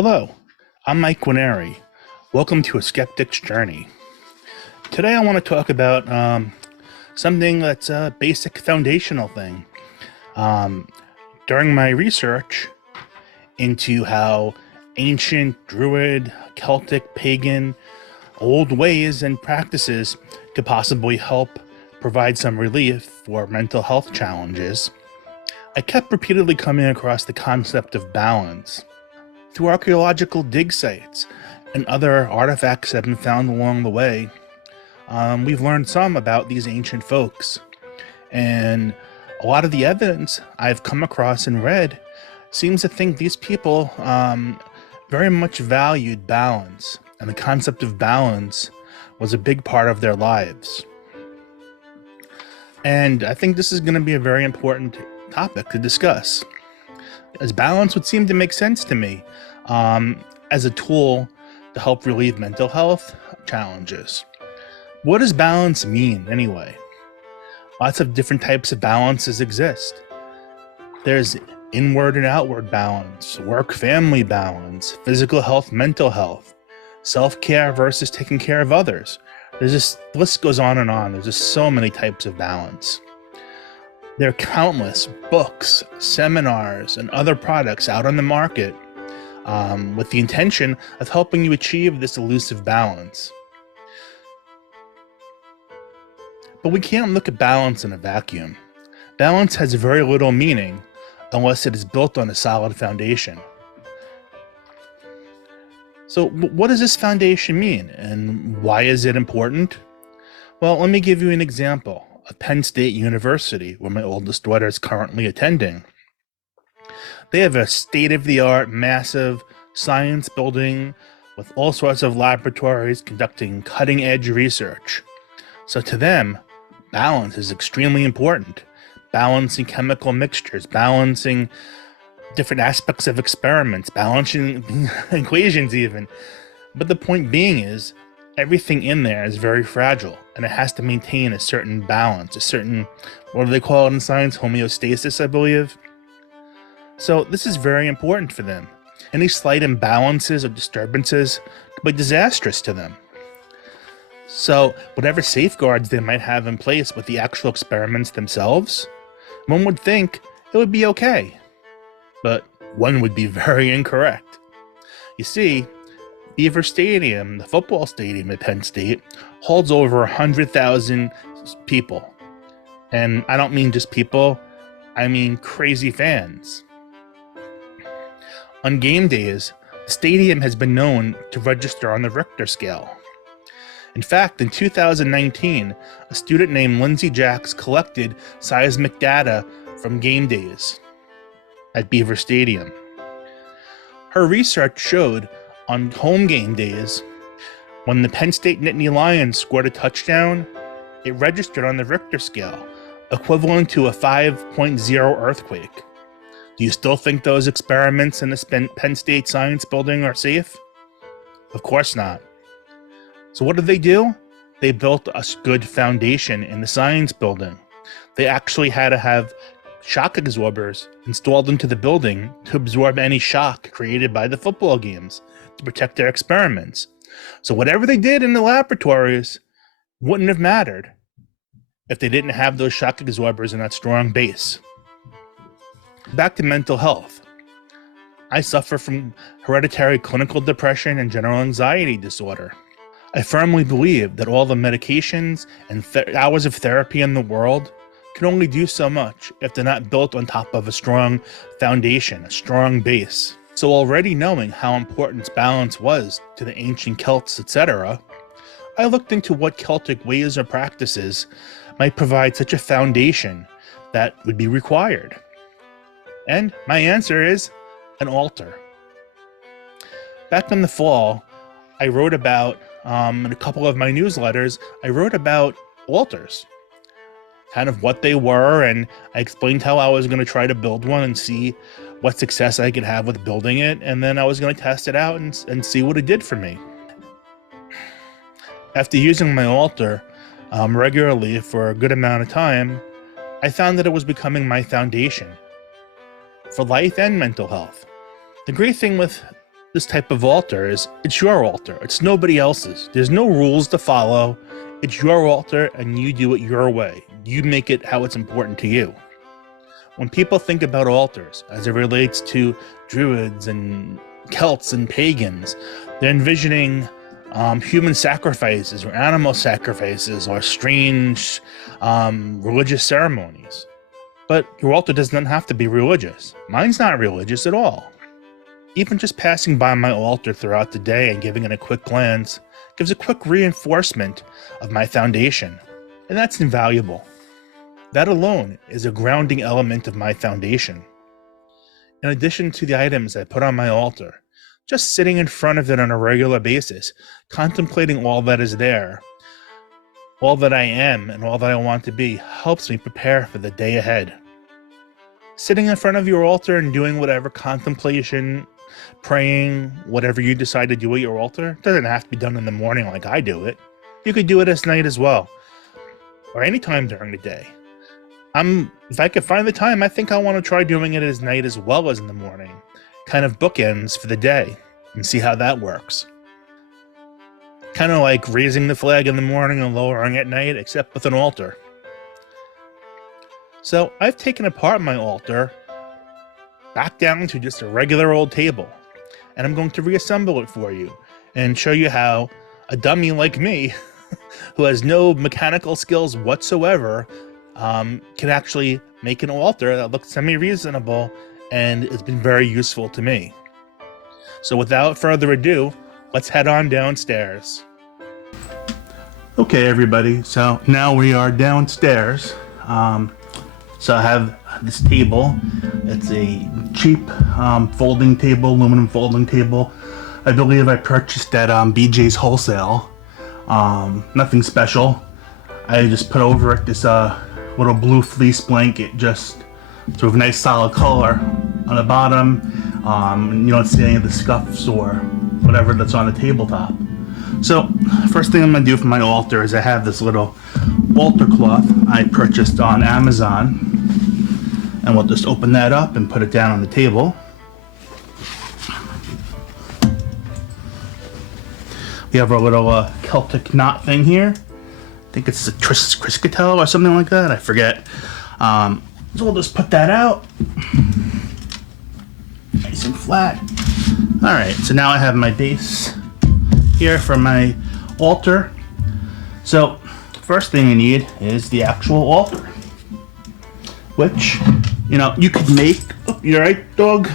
Hello, I'm Mike Guarneri. Welcome to A Skeptic's Journey. Today I want to talk about something that's a basic foundational thing. During my research into how ancient, druid, Celtic, pagan, old ways and practices could possibly help provide some relief for mental health challenges, I kept repeatedly coming across the concept of balance. Through archaeological dig sites and other artifacts that have been found along the way, we've learned some about these ancient folks. And a lot of the evidence I've come across and read seems to think these people very much valued balance, and the concept of balance was a big part of their lives. And I think this is going to be a very important topic to discuss, as balance would seem to make sense to me as a tool to help relieve mental health challenges. What does balance mean anyway? Lots of different types of balances exist. There's inward and outward balance, work-family balance, physical health, mental health, self-care versus taking care of others. The list goes on and on. There's just so many types of balance. There are countless books, seminars, and other products out on the market with the intention of helping you achieve this elusive balance. But we can't look at balance in a vacuum. Balance has very little meaning unless it is built on a solid foundation. So what does this foundation mean, and why is it important? Well, let me give you an example of Penn State University, where my oldest daughter is currently attending. They have a state-of-the-art, massive science building with all sorts of laboratories conducting cutting-edge research. So to them, balance is extremely important. Balancing chemical mixtures, balancing different aspects of experiments, balancing equations even. But the point being is, everything in there is very fragile, and it has to maintain a certain balance, a certain, what do they call it in science? Homeostasis, I believe. So this is very important for them. Any slight imbalances or disturbances could be disastrous to them. So whatever safeguards they might have in place with the actual experiments themselves, one would think it would be okay. But one would be very incorrect. You see, Beaver Stadium, the football stadium at Penn State, holds over 100,000 people. And I don't mean just people, I mean crazy fans. On game days, the stadium has been known to register on the Richter scale. In fact, in 2019, a student named Lindsay Jacks collected seismic data from game days at Beaver Stadium. Her research showed on home game days, when the Penn State Nittany Lions scored a touchdown, it registered on the Richter scale, equivalent to a 5.0 earthquake. Do you still think those experiments in the Penn State Science Building are safe? Of course not. So what did they do? They built a good foundation in the science building. They actually had to have shock absorbers installed into the building to absorb any shock created by the football games to protect their experiments. So whatever they did in the laboratories wouldn't have mattered if they didn't have those shock absorbers in that strong base. Back to mental health. I suffer from hereditary clinical depression and general anxiety disorder. I firmly believe that all the medications and hours of therapy in the world can only do so much if they're not built on top of a strong foundation, a strong base. So already knowing how important balance was to the ancient Celts, etc., I looked into what Celtic ways or practices might provide such a foundation that would be required. And my answer is an altar. Back in the fall, I wrote about, in a couple of my newsletters, I wrote about altars, kind of what they were, and I explained how I was going to try to build one and see what success I could have with building it, and then I was going to test it out and see what it did for me. After using my altar regularly for a good amount of time, I found that it was becoming my foundation for life and mental health. The great thing with this type of altar is it's your altar. It's nobody else's. There's no rules to follow. It's your altar and you do it your way. You make it how it's important to you. When people think about altars as it relates to druids and Celts and pagans, they're envisioning human sacrifices or animal sacrifices or strange religious ceremonies. But your altar doesn't have to be religious. Mine's not religious at all. Even just passing by my altar throughout the day and giving it a quick glance gives a quick reinforcement of my foundation, and that's invaluable. That alone is a grounding element of my foundation. In addition to the items I put on my altar, just sitting in front of it on a regular basis, contemplating all that is there, all that I am and all that I want to be, helps me prepare for the day ahead. Sitting in front of your altar and doing whatever contemplation, praying, whatever you decide to do at your altar, doesn't have to be done in the morning like I do it. You could do it at night as well, or anytime during the day. If I could find the time, I think I want to try doing it at night as well as in the morning. Kind of bookends for the day and see how that works. Kind of like raising the flag in the morning and lowering at night, except with an altar. So I've taken apart my altar back down to just a regular old table, and I'm going to reassemble it for you and show you how a dummy like me, who has no mechanical skills whatsoever, can actually make an altar that looks semi-reasonable, and it's been very useful to me. So without further ado, let's head on downstairs. Okay, everybody, so now we are downstairs. So I have this table. It's a cheap folding table, aluminum folding table. I believe I purchased at BJ's Wholesale. Nothing special. I just put over it this little blue fleece blanket, just sort of nice solid color on the bottom. You don't see any of the scuffs or whatever that's on the tabletop. So first thing I'm going to do for my altar is I have this little altar cloth I purchased on Amazon, and we'll just open that up and put it down on the table. We have our little Celtic knot thing here. I think it's a Trisketel or something like that. I forget. So we'll just put that out. Nice and flat. Alright, so now I have my base here for my altar. So, first thing you need is the actual altar, which, you could make. Oh, you alright, dog?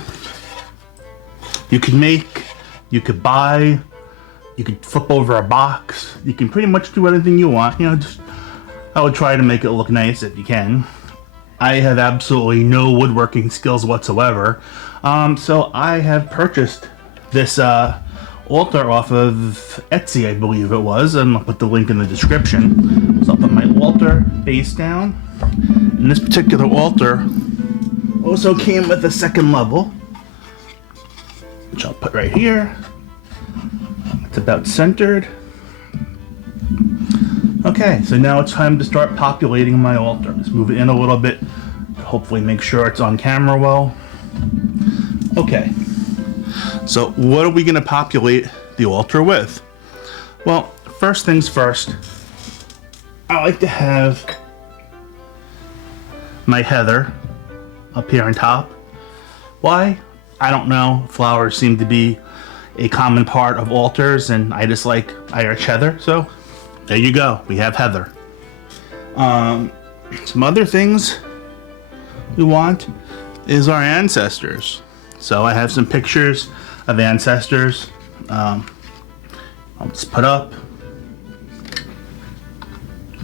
You could make, you could buy, you could flip over a box. You can pretty much do anything you want. I would try to make it look nice if you can. I have absolutely no woodworking skills whatsoever. So I have purchased this altar off of Etsy, I believe it was, and I'll put the link in the description. So I'll put my altar base down. And this particular altar also came with a second level, which I'll put right here. It's about centered. Okay, so now it's time to start populating my altar. Let's move it in a little bit to hopefully make sure it's on camera well. Okay, so what are we going to populate the altar with? Well, first things first, I like to have my heather up here on top. Why? I don't know. Flowers seem to be a common part of altars, and I just like Irish heather, so there you go. We have heather. Some other things we want is our ancestors. So I have some pictures of ancestors. I'll just put up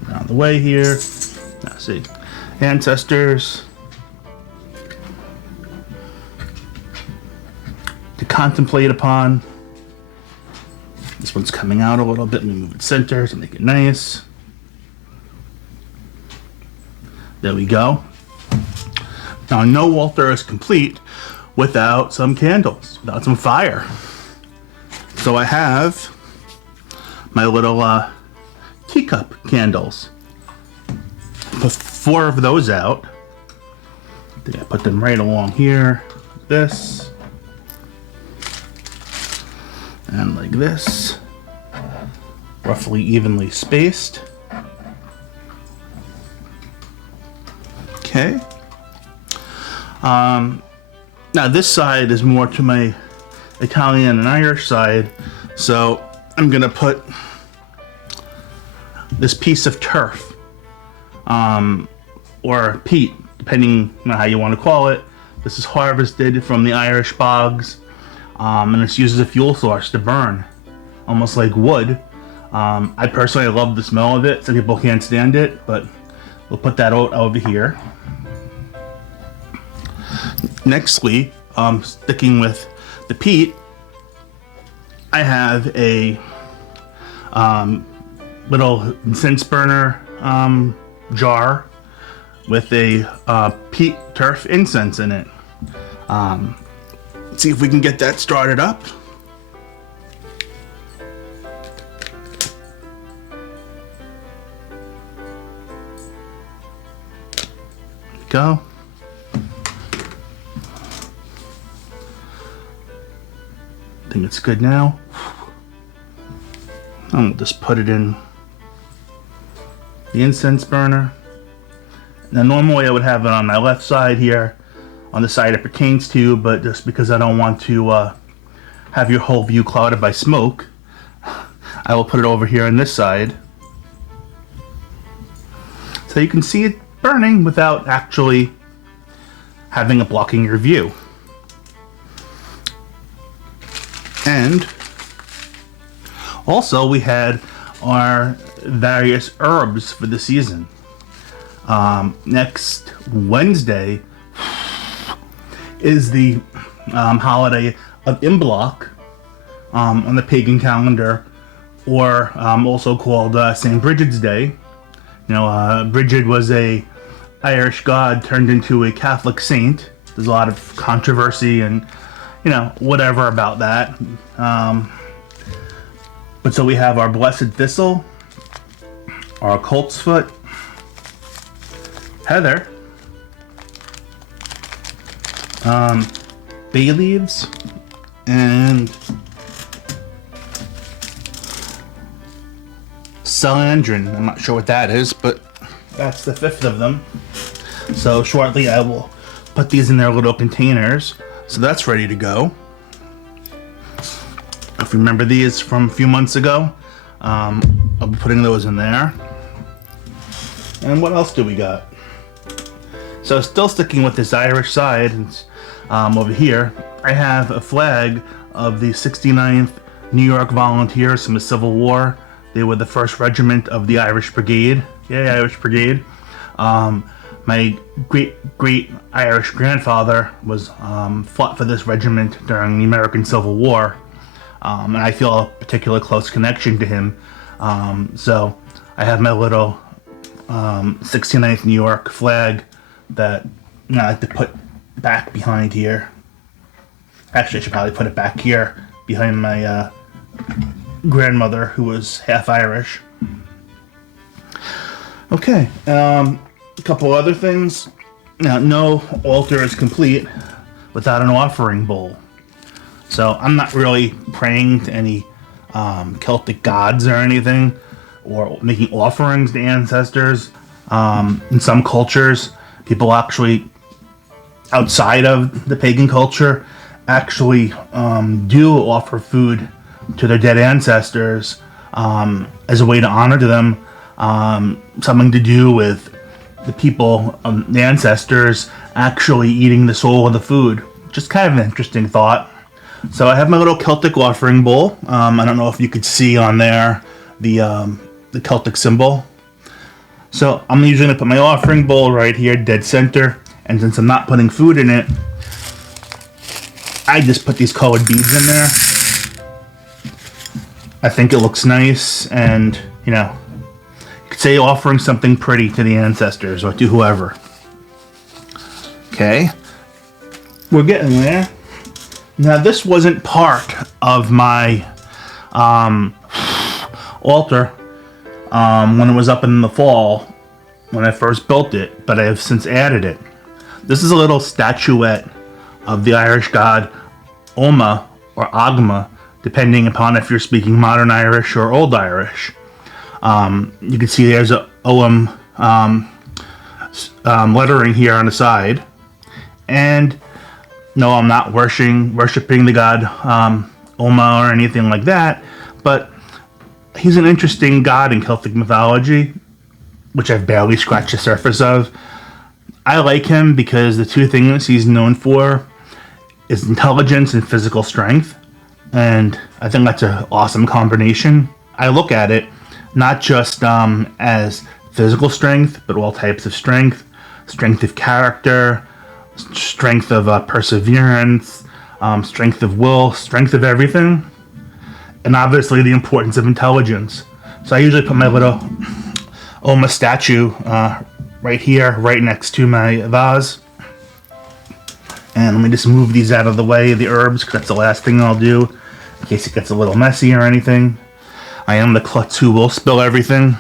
around the way here. Let's see, ancestors to contemplate upon. This one's coming out a little bit. Let me move it center to make it nice. There we go. Now, no altar is complete without some candles, without some fire. So I have my little teacup candles. Put 4 of those out. I think I put them right along here, like this. And like this, roughly evenly spaced. Okay. Now this side is more to my Italian and Irish side, so I'm gonna put this piece of turf, or peat, depending on how you want to call it. This is harvested from the Irish bogs, and it's used as a fuel source to burn, almost like wood. I personally love the smell of it. Some people can't stand it, but we'll put that out over here. Nextly, sticking with the peat, I have a little incense burner jar with a peat turf incense in it. Let's see if we can get that started up. There we go. I think it's good now. I'll just put it in the incense burner. Now normally I would have it on my left side here, on the side it pertains to, but just because I don't want to have your whole view clouded by smoke, I will put it over here on this side. So you can see it burning without actually having it blocking your view. And also we had our various herbs for the season. Next Wednesday is the holiday of Imbolc on the pagan calendar, or also called St. Bridget's Day. You know, Bridget was a Irish god turned into a Catholic saint. There's a lot of controversy and, you know, whatever about that. But so we have our blessed thistle, our coltsfoot, heather, bay leaves, and celandrin. I'm not sure what that is, but that's the 5th of them. So shortly I will put these in their little containers. So that's ready to go. If you remember these from a few months ago, I'll be putting those in there. And what else do we got? So still sticking with this Irish side, over here, I have a flag of the 69th New York Volunteers from the Civil War. They were the 1st regiment of the Irish Brigade. Yay, Irish Brigade. My great Irish grandfather was fought for this regiment during the American Civil War, and I feel a particular close connection to him. So I have my little 69th New York flag that I like to put back behind here. Actually, I should probably put it back here behind my grandmother, who was half Irish. Okay, a couple other things. Now, no altar is complete without an offering bowl. So I'm not really praying to any Celtic gods or anything, or making offerings to ancestors. In some cultures, people actually, outside of the pagan culture, actually do offer food to their dead ancestors as a way to honor to them. Something to do with the people, the ancestors, actually eating the soul of the food. Just kind of an interesting thought. So I have my little Celtic offering bowl. I don't know if you could see on there the Celtic symbol. So I'm usually going to put my offering bowl right here, dead center. And since I'm not putting food in it, I just put these colored beads in there. I think it looks nice, and, you know, you could say offering something pretty to the ancestors or to whoever. Okay. We're getting there. Now, this wasn't part of my altar when it was up in the fall when I first built it, but I have since added it. This is a little statuette of the Irish god Oma, or Agma, depending upon if you're speaking modern Irish or Old Irish. You can see there's a Ogham lettering here on the side. And no, I'm not worshiping the god Oma or anything like that, but he's an interesting god in Celtic mythology, which I've barely scratched the surface of. I like him because the two things he's known for is intelligence and physical strength, and I think that's an awesome combination. I look at it not just as physical strength, but all types of strength of character, strength of perseverance, strength of will, strength of everything, and obviously the importance of intelligence. So I usually put my little Oma statue right here, right next to my vase. And let me just move these out of the way, the herbs, because that's the last thing I'll do, in case it gets a little messy or anything. I am the klutz who will spill everything.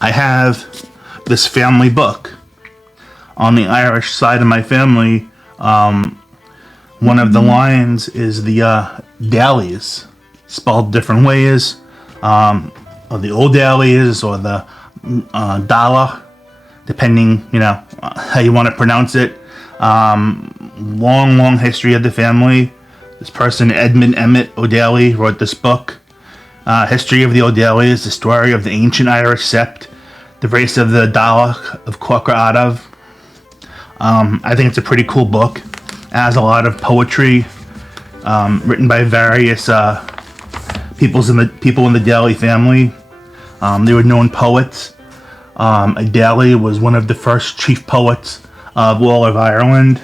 I have this family book. On the Irish side of my family, one of the lines is the Dailies, spelled different ways, or the Old Dailies, or the Dala, depending, how you want to pronounce it. Long history of the family. This person, Edmund Emmett O'Daly, wrote this book. History of the O'Dalys, the story of the ancient Irish sept, the race of the Dalach of Corcra Adav. I think it's a pretty cool book. It has a lot of poetry written by various people in the Daly family. They were known poets. O'Daly was one of the first chief poets of all of Ireland.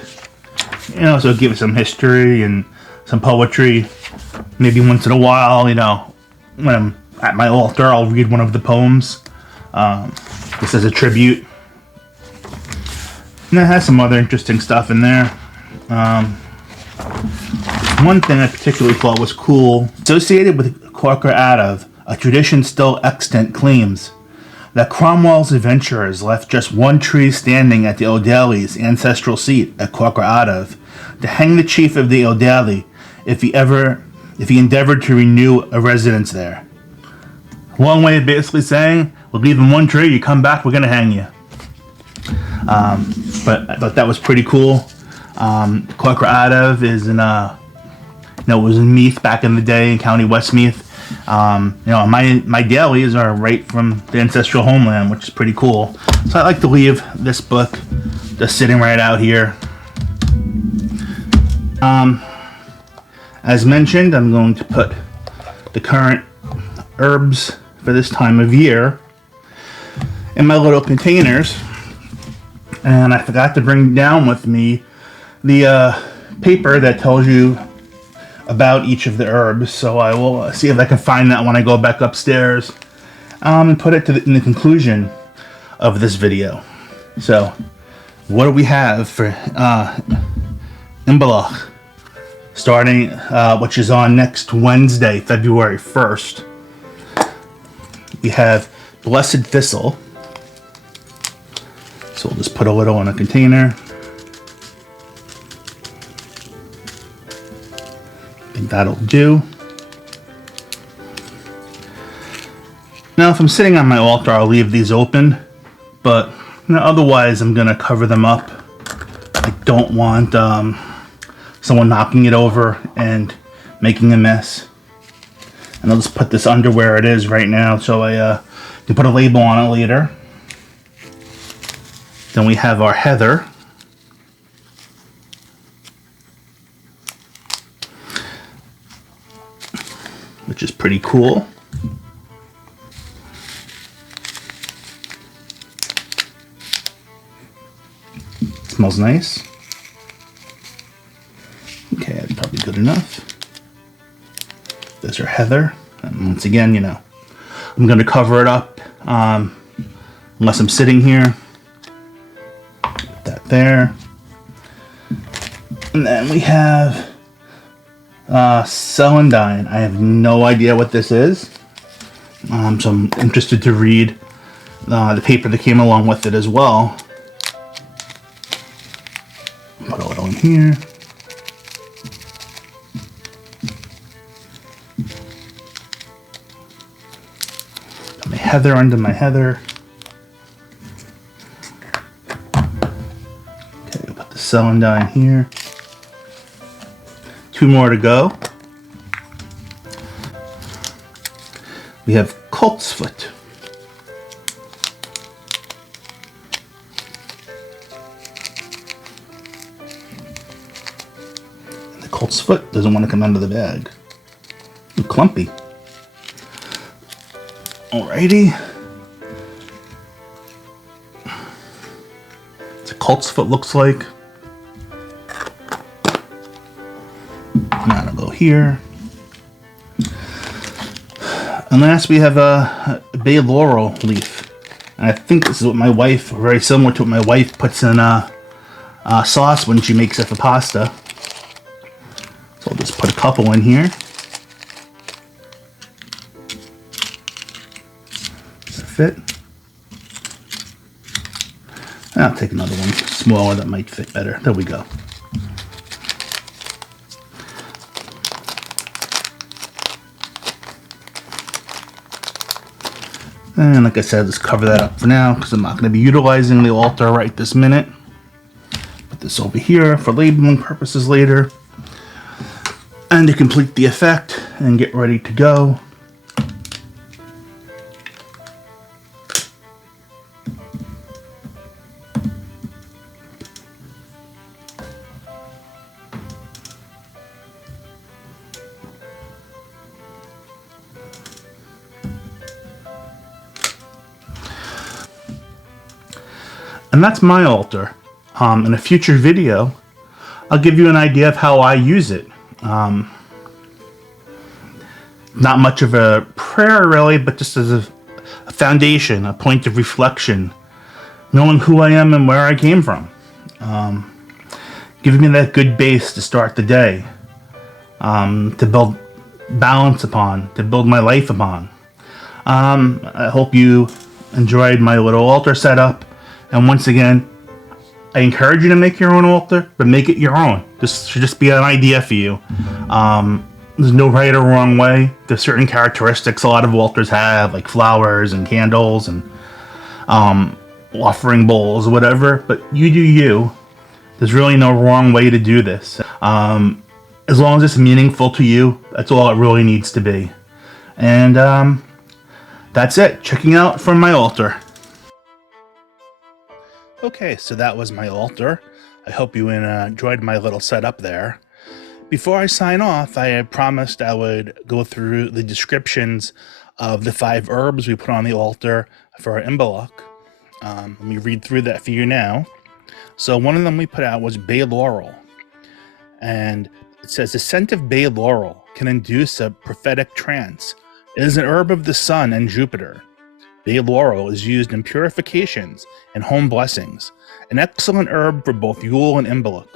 So give some history and some poetry. Maybe once in a while, when I'm at my altar, I'll read one of the poems. This is a tribute. And it has some other interesting stuff in there. One thing I particularly thought was cool, associated with Corcra Adav, a tradition still extant claims that Cromwell's adventurers left just one tree standing at the O'Daly's ancestral seat at Corcra Adav to hang the chief of the O'Daly if he endeavored to renew a residence there. Long way of basically saying, we're leaving one tree, you come back, we're going to hang you. But I thought that was pretty cool. Corcra Adav is it was in Meath back in the day, in County Westmeath. My dailies are right from the ancestral homeland, which is pretty cool. So I like to leave this book just sitting right out here. As mentioned, I'm going to put the current herbs for this time of year in my little containers. And I forgot to bring down with me the paper that tells you about each of the herbs, so I will see if I can find that when I go back upstairs and put it in the conclusion of this video. So, what do we have for Imbolc, starting, which is on next Wednesday, February 1st. We have Blessed Thistle. So we'll just put a little in a container. That'll do. Now if I'm sitting on my altar, I'll leave these open, but otherwise I'm gonna cover them up. I don't want someone knocking it over and making a mess. And I'll just put this under where it is right now so I can put a label on it later. Then we have our heather. Which is pretty cool. Smells nice. Okay, that's probably good enough. Those are heather. And once again, I'm going to cover it up unless I'm sitting here. Put that there. And then we have celandine. I have no idea what this is, so I'm interested to read the paper that came along with it as well. Put a little in here. heather under my heather. Okay, we'll put the celandine here. 2 more to go. We have coltsfoot. And the coltsfoot doesn't want to come out of the bag. Ooh, clumpy. Alrighty. That's what coltsfoot looks like. Now I'll go here. And last we have a bay laurel leaf. And I think this is what my wife, very similar to what my wife puts in sauce when she makes it for pasta. So I'll just put a couple in here. Does that fit? I'll take another one smaller that might fit better. There we go. And like I said, let's cover that up for now because I'm not going to be utilizing the altar right this minute. Put this over here for labeling purposes later. And to complete the effect and get ready to go. And that's my altar. In a future video, I'll give you an idea of how I use it. Not much of a prayer really, but just as a foundation, a point of reflection, knowing who I am and where I came from. Giving me that good base to start the day, to build balance upon, to build my life upon. I hope you enjoyed my little altar setup. And once again, I encourage you to make your own altar, but make it your own. This should just be an idea for you. There's no right or wrong way. There's certain characteristics a lot of altars have, like flowers and candles and offering bowls or whatever, but you do you. There's really no wrong way to do this. As long as it's meaningful to you, that's all it really needs to be. And that's it. Checking out from my altar. Okay, so that was my altar. I hope you enjoyed my little setup there. Before I sign off, I had promised I would go through the descriptions of the 5 herbs we put on the altar for our Imbolc. Let me read through that for you now. So one of them we put out was bay laurel. And it says, the scent of bay laurel can induce a prophetic trance. It is an herb of the sun and Jupiter. Bay laurel is used in purifications and home blessings, an excellent herb for both Yule and Imbolc.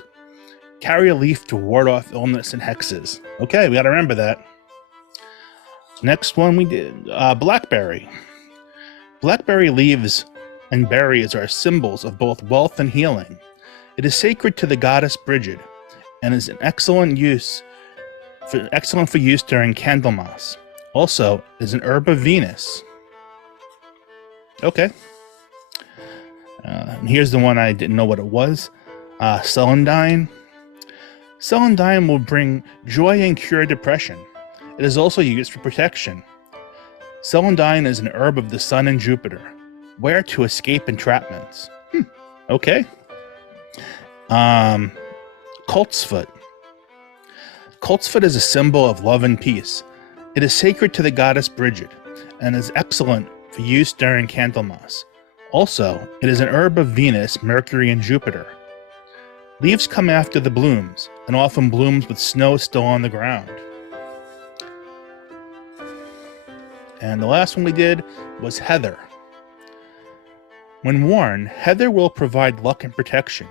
Carry a leaf to ward off illness and hexes. Okay, we got to remember that. Next one we did, blackberry. Blackberry leaves and berries are symbols of both wealth and healing. It is sacred to the goddess Brigid and is an excellent for use during Candlemas. Also, it is an herb of Venus. Okay. And here's the one I didn't know what it was. Celandine. Celandine will bring joy and cure depression. It is also used for protection. Celandine is an herb of the sun and Jupiter. Wear to escape entrapments. Okay. Coltsfoot. Coltsfoot is a symbol of love and peace. It is sacred to the goddess Brigid and is excellent for use during Candlemas. Also, it is an herb of Venus, Mercury, and Jupiter. Leaves come after the blooms, and often blooms with snow still on the ground. And the last one we did was heather. When worn, heather will provide luck and protection.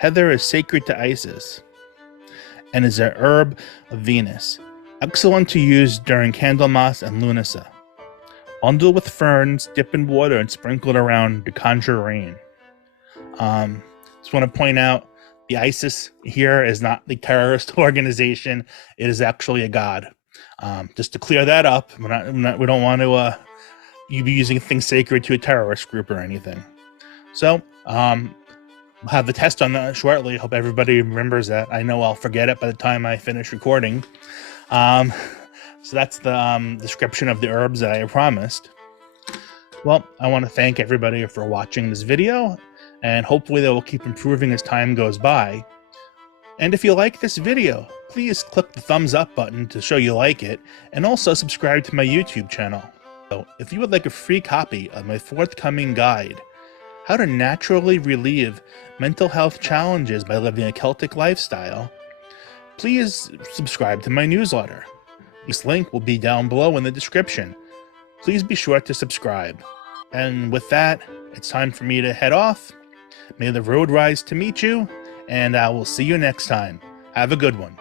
Heather is sacred to Isis and is a herb of Venus, excellent to use during Candlemas and Lunasa. Bundle with ferns, dip in water, and sprinkle it around to conjure rain. Just want to point out the ISIS here is not the terrorist organization. It is actually a god. Just to clear that up, we don't want to you be using things sacred to a terrorist group or anything. So, we'll have the test on that shortly. Hope everybody remembers that. I know I'll forget it by the time I finish recording. So that's the description of the herbs that I promised. Well, I want to thank everybody for watching this video, and hopefully they will keep improving as time goes by. And if you like this video, please click the thumbs up button to show you like it, and also subscribe to my YouTube channel. So, if you would like a free copy of my forthcoming guide, How to Naturally Relieve Mental Health Challenges by Living a Celtic Lifestyle, please subscribe to my newsletter. This link will be down below in the description. Please be sure to subscribe. And with that, it's time for me to head off. May the road rise to meet you, and I will see you next time. Have a good one.